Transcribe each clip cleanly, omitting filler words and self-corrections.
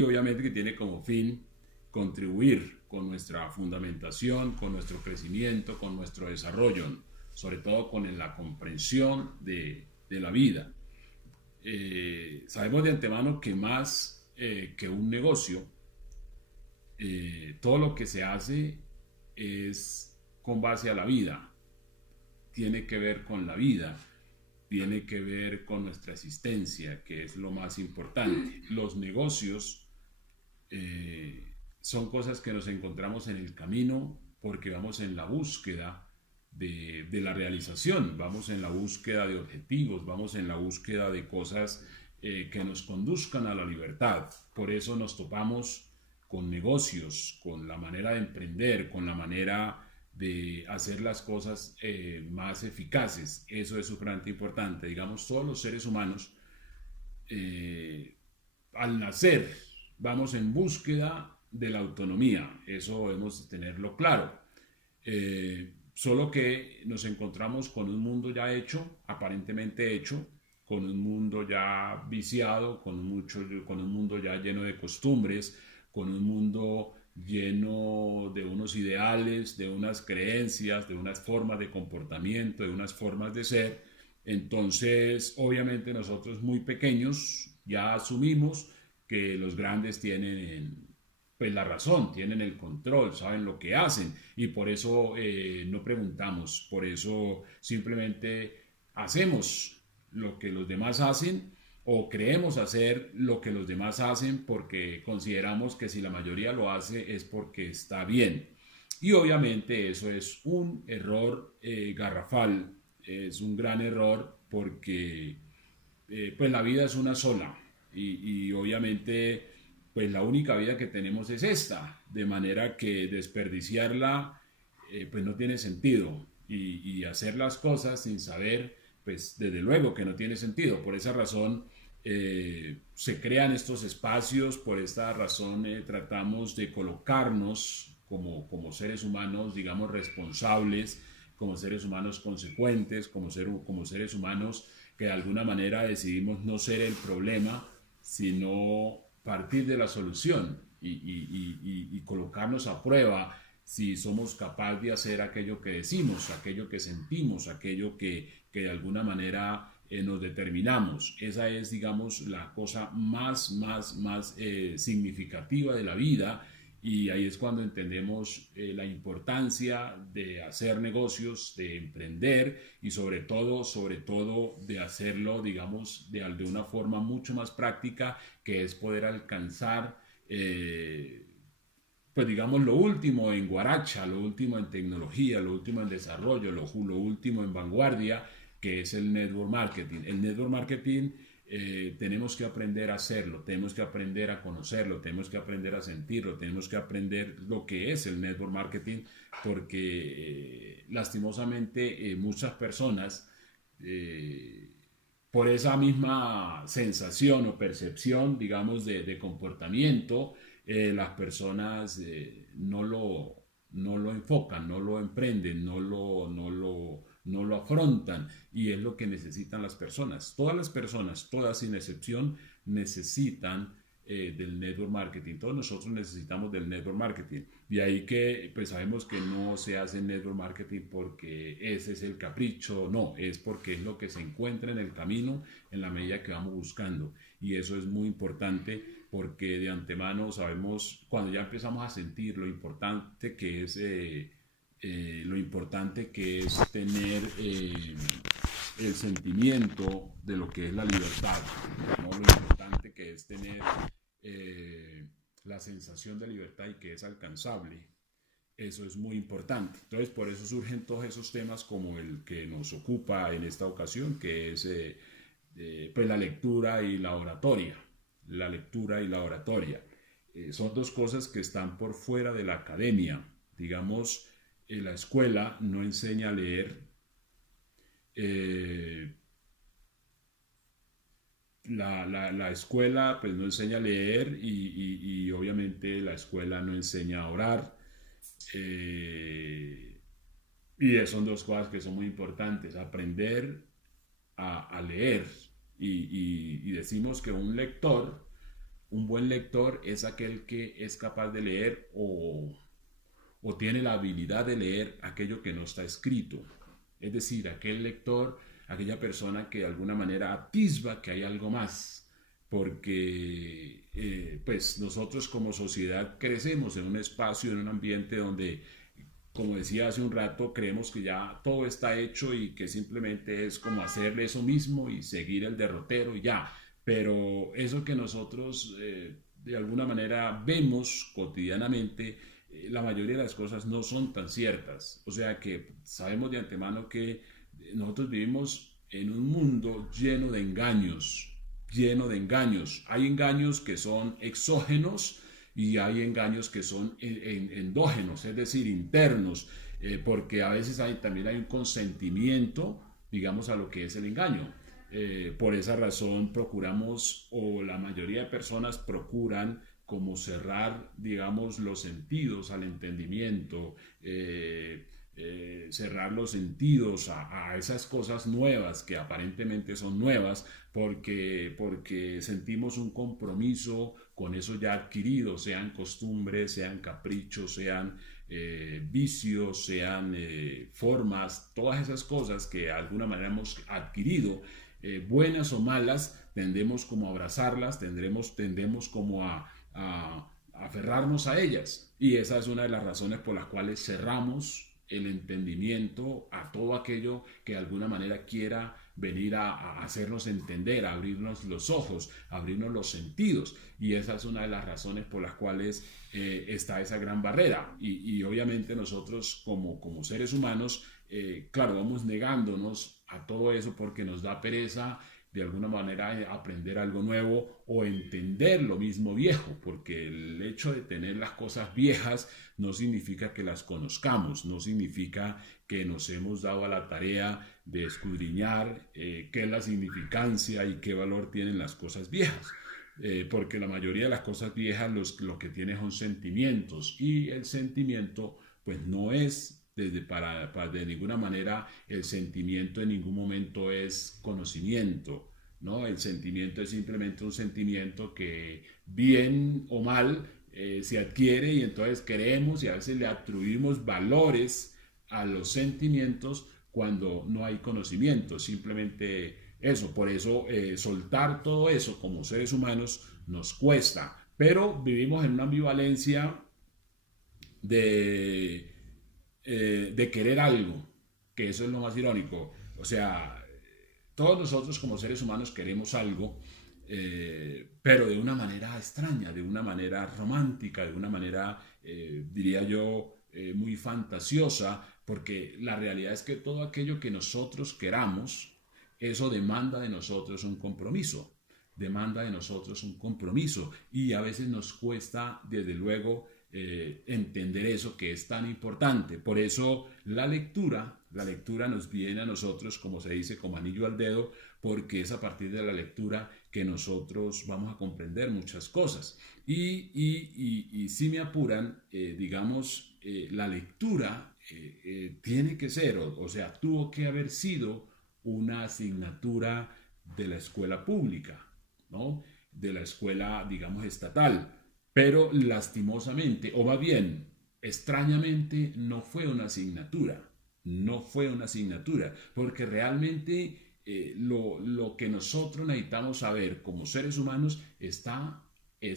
y obviamente que tiene como fin contribuir con nuestra fundamentación, con nuestro crecimiento, con nuestro desarrollo, sobre todo con la comprensión de la vida. Sabemos de antemano que más que un negocio, todo lo que se hace es con base a la vida, tiene que ver con la vida, tiene que ver con nuestra existencia, que es lo más importante. Los negocios son cosas que nos encontramos en el camino porque vamos en la búsqueda de la realización, vamos en la búsqueda de objetivos, vamos en la búsqueda de cosas que nos conduzcan a la libertad. Por eso nos topamos con negocios, con la manera de emprender, con la manera de hacer las cosas más eficaces. Eso es sumamente importante. Digamos, todos los seres humanos, al nacer, vamos en búsqueda de la autonomía. Eso debemos tenerlo claro. Solo que nos encontramos con un mundo ya hecho, aparentemente hecho, con un mundo ya viciado, con un mundo ya lleno de costumbres, con un mundo lleno de unos ideales, de unas creencias, de unas formas de comportamiento, de unas formas de ser. Entonces, obviamente nosotros muy pequeños ya asumimos que los grandes tienen pues la razón, tienen el control, saben lo que hacen y por eso no preguntamos, por eso simplemente hacemos lo que los demás hacen o creemos hacer lo que los demás hacen porque consideramos que si la mayoría lo hace es porque está bien. Y obviamente eso es un error garrafal, es un gran error porque pues la vida es una sola y obviamente pues la única vida que tenemos es esta, de manera que desperdiciarla pues no tiene sentido y hacer las cosas sin saber pues desde luego que no tiene sentido. Por esa razón se crean estos espacios, por esta razón tratamos de colocarnos como seres humanos, digamos, responsables, como seres humanos consecuentes, como seres humanos que de alguna manera decidimos no ser el problema, sino partir de la solución y colocarnos a prueba si somos capaces de hacer aquello que decimos, aquello que sentimos, aquello que de alguna manera nos determinamos. Esa es, digamos, la cosa más significativa de la vida y ahí es cuando entendemos la importancia de hacer negocios, de emprender y sobre todo de hacerlo, digamos, de una forma mucho más práctica, que es poder alcanzar pues digamos lo último en guaracha, lo último en tecnología, lo último en desarrollo, lo último en vanguardia, que es el network marketing. El network marketing tenemos que aprender a hacerlo, tenemos que aprender a conocerlo, tenemos que aprender a sentirlo, tenemos que aprender lo que es el network marketing, porque lastimosamente muchas personas por esa misma sensación o percepción, digamos, de comportamiento, las personas no lo enfocan, no lo emprenden, no lo afrontan y es lo que necesitan las personas. Todas las personas, todas sin excepción, necesitan del network marketing. Todos nosotros necesitamos del network marketing. De ahí que pues sabemos que no se hace network marketing porque ese es el capricho, no, es porque es lo que se encuentra en el camino en la medida que vamos buscando. Y eso es muy importante porque de antemano sabemos cuando ya empezamos a sentir lo importante que es tener el sentimiento de lo que es la libertad, ¿no? Lo importante que es tener la sensación de libertad y que es alcanzable. Eso es muy importante. Entonces, por eso surgen todos esos temas como el que nos ocupa en esta ocasión, que es pues la lectura y la oratoria. La lectura y la oratoria. Son dos cosas que están por fuera de la academia. Digamos, la escuela no enseña a leer. Eh, la escuela pues no enseña a leer y obviamente la escuela no enseña a orar. Eh, y son dos cosas que son muy importantes. Aprender a leer. Y decimos que un lector Un buen lector es aquel que es capaz de leer o tiene la habilidad de leer aquello que no está escrito. Es decir, aquel lector, aquella persona que de alguna manera atisba que hay algo más, porque pues nosotros como sociedad crecemos en un espacio, en un ambiente donde, como decía hace un rato, creemos que ya todo está hecho y que simplemente es como hacerle eso mismo y seguir el derrotero y ya. Pero eso que nosotros de alguna manera vemos cotidianamente, la mayoría de las cosas no son tan ciertas. O sea que sabemos de antemano que nosotros vivimos en un mundo lleno de engaños, lleno de engaños. Hay engaños que son exógenos y hay engaños que son endógenos, es decir, internos, porque a veces también hay un consentimiento, digamos, a lo que es el engaño. Por esa razón procuramos, o la mayoría de personas procuran, como cerrar, digamos, los sentidos al entendimiento, cerrar los sentidos a esas cosas nuevas que aparentemente son nuevas, porque sentimos un compromiso con eso ya adquirido, sean costumbres, sean caprichos, sean vicios, sean formas, todas esas cosas que de alguna manera hemos adquirido, buenas o malas, tendemos como a abrazarlas, tendemos como a aferrarnos a ellas. Y esa es una de las razones por las cuales cerramos el entendimiento a todo aquello que de alguna manera quiera venir a hacernos entender, a abrirnos los ojos, a abrirnos los sentidos. Y esa es una de las razones por las cuales está esa gran barrera. Y obviamente nosotros como seres humanos, claro, vamos negándonos a todo eso porque nos da pereza de alguna manera aprender algo nuevo o entender lo mismo viejo, porque el hecho de tener las cosas viejas no significa que las conozcamos, no significa que nos hemos dado a la tarea de escudriñar qué es la significancia y qué valor tienen las cosas viejas. Porque la mayoría de las cosas viejas lo que tienen son sentimientos, y el sentimiento pues no es de ninguna manera. El sentimiento en ningún momento es conocimiento, ¿no? El sentimiento es simplemente un sentimiento que, bien o mal, se adquiere, y entonces queremos y a veces le atribuimos valores a los sentimientos cuando no hay conocimiento, simplemente eso. Por eso soltar todo eso como seres humanos nos cuesta, pero vivimos en una ambivalencia de de querer algo, que eso es lo más irónico. O sea, todos nosotros como seres humanos queremos algo, pero de una manera extraña, de una manera romántica, de una manera, diría yo, muy fantasiosa, porque la realidad es que todo aquello que nosotros queramos, eso demanda de nosotros un compromiso, demanda de nosotros un compromiso, y a veces nos cuesta, desde luego, entender eso que es tan importante. Por eso la lectura nos viene a nosotros, como se dice, como anillo al dedo, porque es a partir de la lectura que nosotros vamos a comprender muchas cosas. Y si me apuran, digamos, la lectura tiene que ser, o sea, tuvo que haber sido una asignatura de la escuela pública, ¿no? De la escuela, digamos, estatal. Pero lastimosamente, o más bien, extrañamente, no fue una asignatura. No fue una asignatura, porque realmente lo que nosotros necesitamos saber como seres humanos es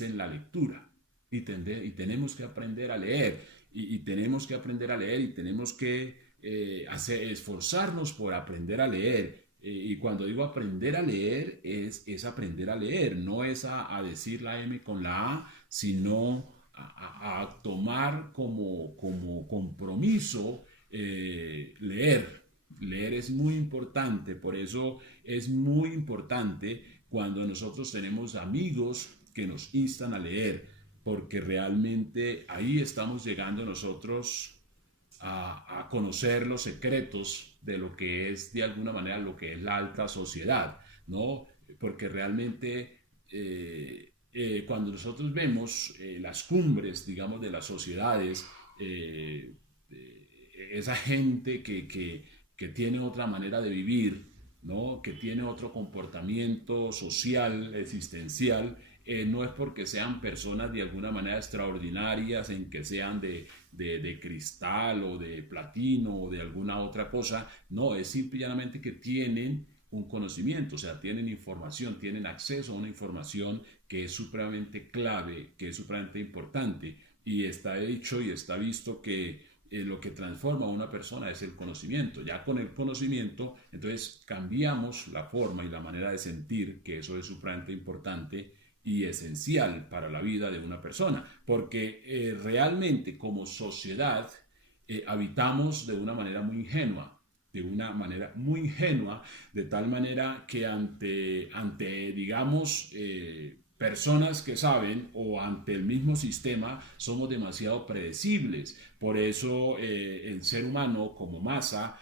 en la lectura. Y tenemos que aprender a leer, y tenemos que aprender a leer, y tenemos que esforzarnos por aprender a leer. Y cuando digo aprender a leer, es aprender a leer, no es a decir la M con la A, sino a tomar como compromiso leer. Leer es muy importante, por eso es muy importante cuando nosotros tenemos amigos que nos instan a leer, porque realmente ahí estamos llegando nosotros a conocer los secretos de lo que es, de alguna manera, lo que es la alta sociedad, ¿no? Porque realmente cuando nosotros vemos las cumbres, digamos, de las sociedades, esa gente que tiene otra manera de vivir, ¿no? Que tiene otro comportamiento social, existencial, no es porque sean personas de alguna manera extraordinarias, en que sean de cristal o de platino o de alguna otra cosa, no, es simplemente que tienen un conocimiento, o sea, tienen información, tienen acceso a una información que es supremamente clave, que es supremamente importante, y está hecho y está visto que lo que transforma a una persona es el conocimiento. Ya con el conocimiento, entonces cambiamos la forma y la manera de sentir, que eso es supremamente importante y esencial para la vida de una persona, porque realmente como sociedad habitamos de una manera muy ingenua, de tal manera que ante digamos, personas que saben o ante el mismo sistema somos demasiado predecibles. Por eso el ser humano como masa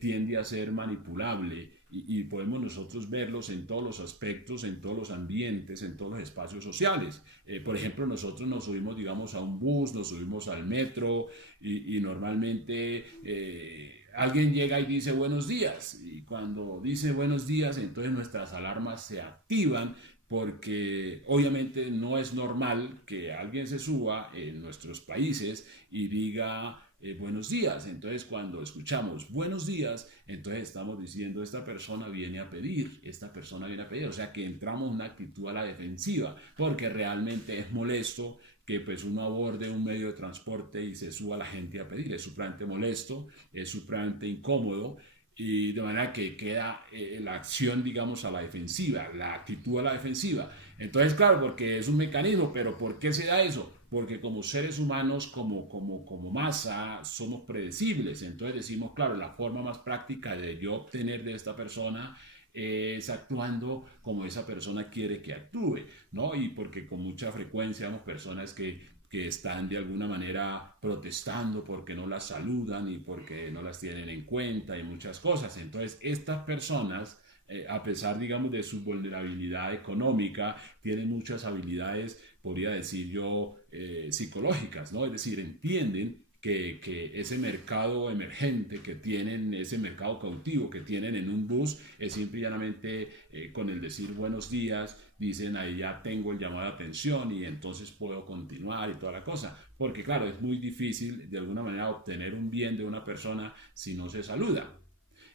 tiende a ser manipulable y podemos nosotros verlos en todos los aspectos, en todos los ambientes, en todos los espacios sociales. Por ejemplo, nosotros nos subimos, digamos, a un bus, nos subimos al metro y normalmente alguien llega y dice buenos días, y cuando dice buenos días, entonces nuestras alarmas se activan, porque obviamente no es normal que alguien se suba en nuestros países y diga buenos días. Entonces cuando escuchamos buenos días, entonces estamos diciendo esta persona viene a pedir, o sea que entramos en una actitud a la defensiva, porque realmente es molesto que pues uno aborde un medio de transporte y se suba la gente a pedir, es supremamente molesto, es supremamente incómodo, y de manera que queda la acción, digamos, a la defensiva, la actitud a la defensiva. Entonces, claro, porque es un mecanismo, pero ¿por qué se da eso? Porque como seres humanos, como masa, somos predecibles. Entonces decimos, claro, la forma más práctica de yo obtener de esta persona es actuando como esa persona quiere que actúe, ¿no? Y porque con mucha frecuencia vemos personas que están de alguna manera protestando porque no las saludan y porque no las tienen en cuenta y muchas cosas. Entonces, estas personas, a pesar, digamos, de su vulnerabilidad económica, tienen muchas habilidades, podría decir yo, psicológicas, ¿no? Es decir, entienden que ese mercado emergente que tienen, ese mercado cautivo que tienen en un bus, es simplemente con el decir buenos días, dicen ahí ya tengo el llamado de atención y entonces puedo continuar y toda la cosa. Porque claro, es muy difícil de alguna manera obtener un bien de una persona si no se saluda.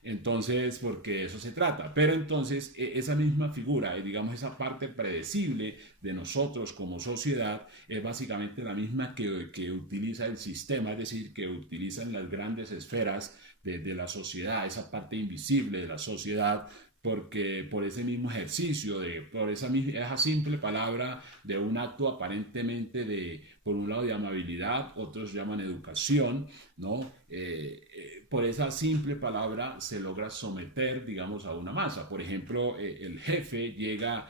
Entonces, porque eso se trata. Pero entonces, esa misma figura, digamos, esa parte predecible de nosotros como sociedad, es básicamente la misma que utiliza el sistema, es decir, que utilizan las grandes esferas de la sociedad, esa parte invisible de la sociedad, porque por ese mismo ejercicio, por esa simple palabra de un acto aparentemente por un lado de amabilidad, otros llaman educación, ¿no? Por esa simple palabra se logra someter, digamos, a una masa. Por ejemplo, el jefe llega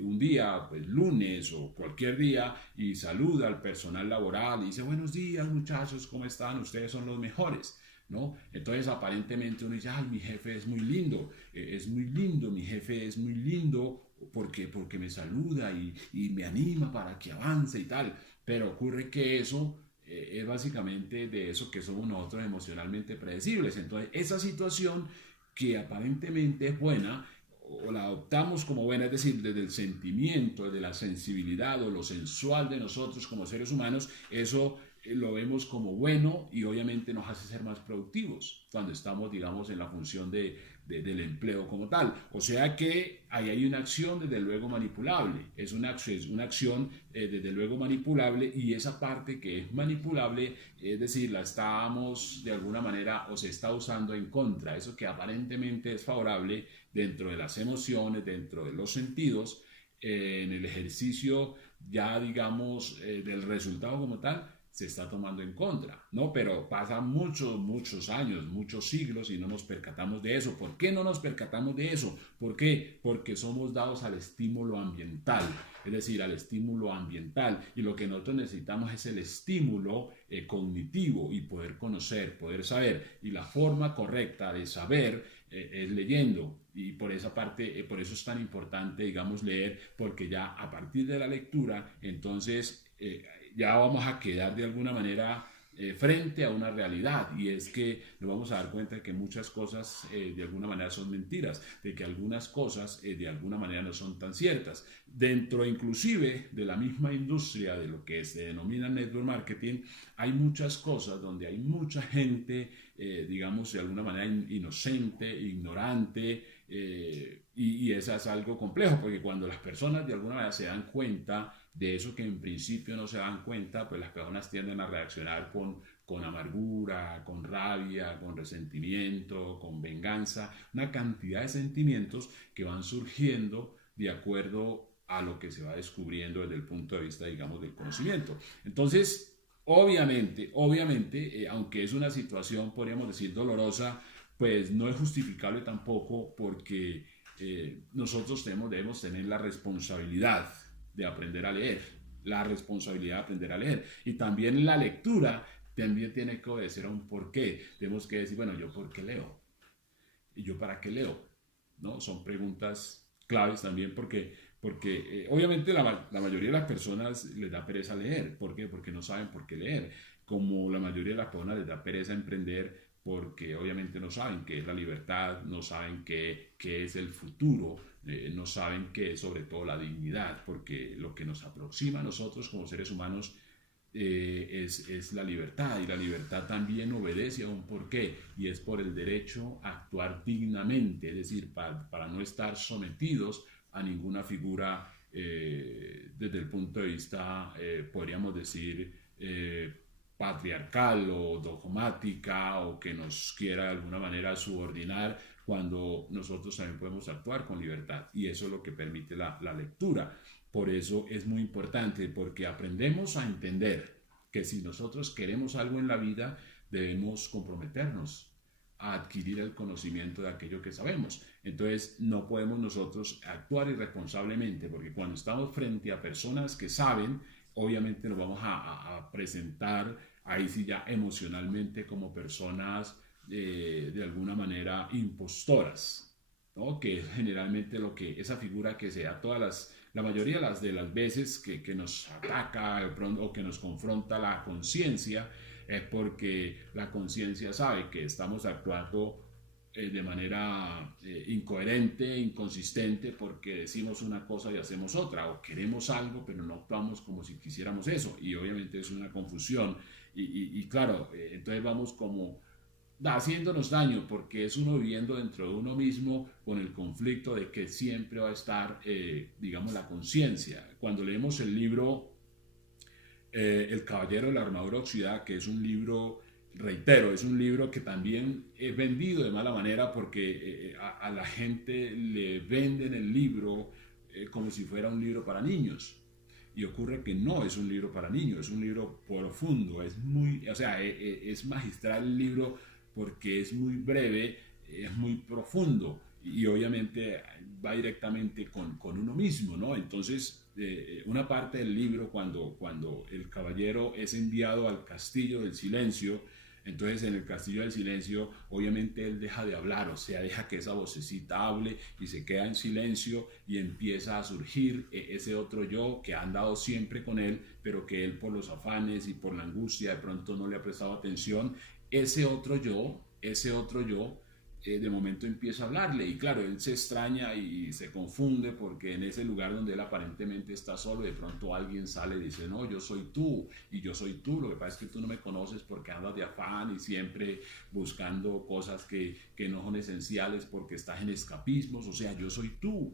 un día, pues lunes o cualquier día, y saluda al personal laboral y dice, buenos días muchachos, ¿cómo están? Ustedes son los mejores, ¿no? Entonces aparentemente uno dice, ay, mi jefe es muy lindo, mi jefe es muy lindo porque me saluda y me anima para que avance y tal, pero ocurre que eso es básicamente de eso que somos nosotros emocionalmente predecibles. Entonces esa situación que aparentemente es buena, o la adoptamos como buena, es decir, desde el sentimiento, desde la sensibilidad o lo sensual de nosotros como seres humanos, eso lo vemos como bueno y obviamente nos hace ser más productivos cuando estamos, digamos, en la función del empleo como tal. O sea que ahí hay una acción desde luego manipulable, es una acción desde luego manipulable, y esa parte que es manipulable, es decir, la estamos de alguna manera o se está usando en contra, eso que aparentemente es favorable dentro de las emociones, dentro de los sentidos, en el ejercicio ya digamos del resultado como tal, se está tomando en contra, ¿no? Pero pasan muchos años, muchos siglos y no nos percatamos de eso. ¿Por qué no nos percatamos de eso? ¿Por qué? Porque somos dados al estímulo ambiental, es decir, al estímulo ambiental, y lo que nosotros necesitamos es el estímulo cognitivo y poder conocer, poder saber, y la forma correcta de saber es leyendo, y por esa parte, por eso es tan importante, digamos, leer, porque ya a partir de la lectura, entonces ya vamos a quedar de alguna manera frente a una realidad, y es que nos vamos a dar cuenta de que muchas cosas de alguna manera son mentiras, de que algunas cosas de alguna manera no son tan ciertas. Dentro inclusive de la misma industria de lo que se denomina network marketing, hay muchas cosas donde hay mucha gente, digamos, de alguna manera inocente, ignorante, y eso es algo complejo, porque cuando las personas de alguna manera se dan cuenta de eso que en principio no se dan cuenta, pues las personas tienden a reaccionar con amargura, con rabia, con resentimiento, con venganza, una cantidad de sentimientos que van surgiendo de acuerdo a lo que se va descubriendo desde el punto de vista, digamos, del conocimiento. Entonces, obviamente, aunque es una situación, podríamos decir, dolorosa, pues no es justificable tampoco porque nosotros debemos tener la responsabilidad de aprender a leer, la responsabilidad de aprender a leer. Y también la lectura también tiene que obedecer a un porqué. Tenemos que decir, bueno, ¿yo por qué leo? ¿Y yo para qué leo? ¿No? Son preguntas claves también porque obviamente la mayoría de las personas les da pereza leer. ¿Por qué? Porque no saben por qué leer. Como la mayoría de las personas les da pereza emprender porque obviamente no saben qué es la libertad, no saben qué es el futuro, no saben qué es sobre todo la dignidad, porque lo que nos aproxima a nosotros como seres humanos es la libertad, y la libertad también obedece a un porqué, y es por el derecho a actuar dignamente, es decir, para no estar sometidos a ninguna figura desde el punto de vista, podríamos decir, patriarcal o dogmática, o que nos quiera de alguna manera subordinar, cuando nosotros también podemos actuar con libertad, y eso es lo que permite la lectura. Por eso es muy importante, porque aprendemos a entender que si nosotros queremos algo en la vida, debemos comprometernos a adquirir el conocimiento de aquello que sabemos. Entonces no podemos nosotros actuar irresponsablemente, porque cuando estamos frente a personas que saben, obviamente nos vamos a presentar ahí sí ya emocionalmente como personas de alguna manera impostoras, ¿no? Que es generalmente lo que esa figura que se da la mayoría de las veces que nos ataca o que nos confronta la conciencia, es porque la conciencia sabe que estamos actuando de manera incoherente, inconsistente, porque decimos una cosa y hacemos otra, o queremos algo pero no actuamos como si quisiéramos eso, y obviamente es una confusión, y claro, entonces vamos como haciéndonos daño, porque es uno viviendo dentro de uno mismo con el conflicto de que siempre va a estar, digamos, la conciencia. Cuando leemos el libro El Caballero de la Armadura Oxidada, que es un libro, reitero, es un libro que también es vendido de mala manera, porque a la gente le venden el libro como si fuera un libro para niños. Y ocurre que no es un libro para niños, es un libro profundo, o sea, es magistral el libro porque es muy breve, es muy profundo, y obviamente va directamente con uno mismo, ¿no? Entonces, una parte del libro, cuando el caballero es enviado al castillo del silencio, entonces en el castillo del silencio obviamente él deja de hablar, o sea, deja que esa vocecita hable y se queda en silencio, y empieza a surgir ese otro yo que ha andado siempre con él, pero que él por los afanes y por la angustia de pronto no le ha prestado atención. Ese otro yo de momento empieza a hablarle, y claro, él se extraña y se confunde, porque en ese lugar donde él aparentemente está solo, de pronto alguien sale y dice, no, yo soy tú, y yo soy tú, lo que pasa es que tú no me conoces porque andas de afán y siempre buscando cosas que no son esenciales, porque estás en escapismos, o sea, yo soy tú,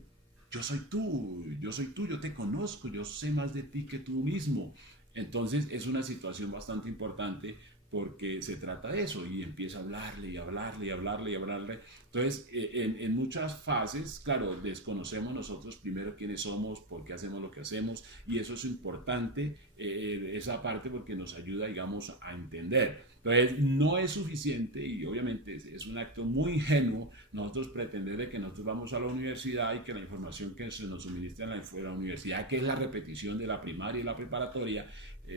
yo soy tú, yo soy tú, yo te conozco, yo sé más de ti que tú mismo. Entonces es una situación bastante importante, porque se trata de eso, y empieza a hablarle y hablarle y hablarle y hablarle. Entonces, en muchas fases, claro, desconocemos nosotros primero quiénes somos, por qué hacemos lo que hacemos, y eso es importante, esa parte, porque nos ayuda, digamos, a entender. Entonces, no es suficiente, y obviamente es un acto muy ingenuo nosotros pretender de que nosotros vamos a la universidad y que la información que se nos suministra en la universidad, que es la repetición de la primaria y la preparatoria,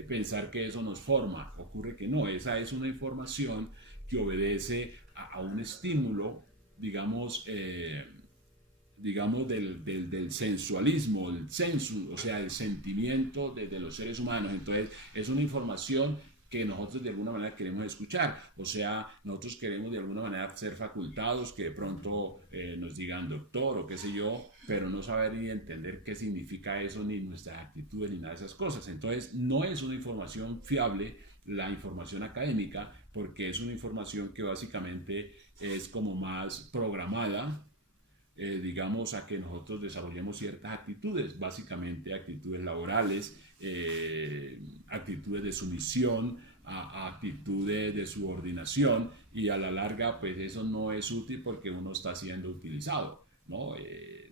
pensar que eso nos forma. Ocurre que no, esa es una información que obedece a un estímulo, digamos, del sensualismo, el sensu, o sea, el sentimiento de los seres humanos. Entonces es una información que nosotros de alguna manera queremos escuchar. O sea, nosotros queremos de alguna manera ser facultados, que de pronto nos digan doctor o qué sé yo, pero no saber ni entender qué significa eso, ni nuestras actitudes, ni nada de esas cosas. Entonces, no es una información fiable la información académica, porque es una información que básicamente es como más programada, digamos, a que nosotros desarrollemos ciertas actitudes, básicamente actitudes laborales, actitudes de sumisión, a actitudes de subordinación, y a la larga pues eso no es útil porque uno está siendo utilizado, ¿no?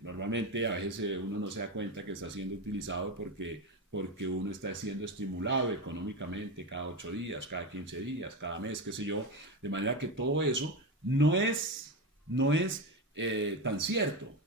Normalmente a veces uno no se da cuenta que está siendo utilizado porque uno está siendo estimulado económicamente cada 8 días, cada 15 días, cada mes, qué sé yo, de manera que todo eso no es tan cierto.